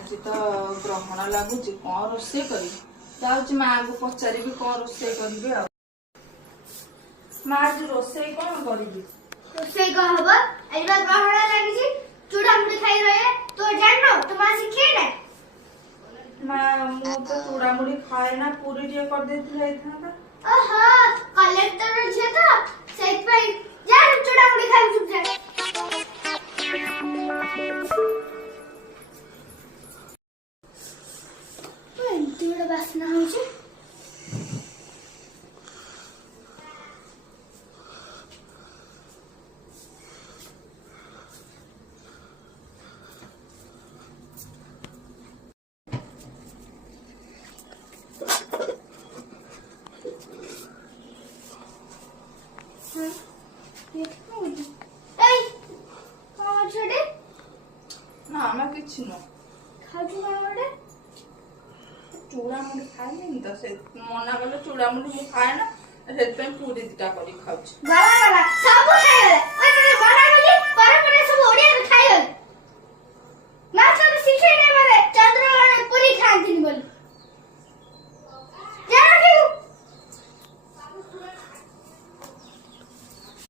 आज तो ग्रहण लगुच कौन रोसे करी जाऊँ माँ को पचारि कौन रोसे करी माँ आज रोसे कौन करी रोसे कौन हम आज ग्रहण लगी चूड़ा मुड़ी खाई रहे तो जान तो माँ शिखे ना माँ मु तो चूड़ा मुड़ी खाए ना पूरी टे कर देती था ओहो कलेक्टर झे तो सेट पाई जा चूड़ा मुड़ी खाई चुप जा एंतीड़ा बासना होची ना मैं किसी न खाजू कावड़े चूड़ा मुड़ी खाए तो से मना कले चूड़ा मुड़ी खाए ना से पूरी दिटा करी खाऊ बाबा बाबा सब खाए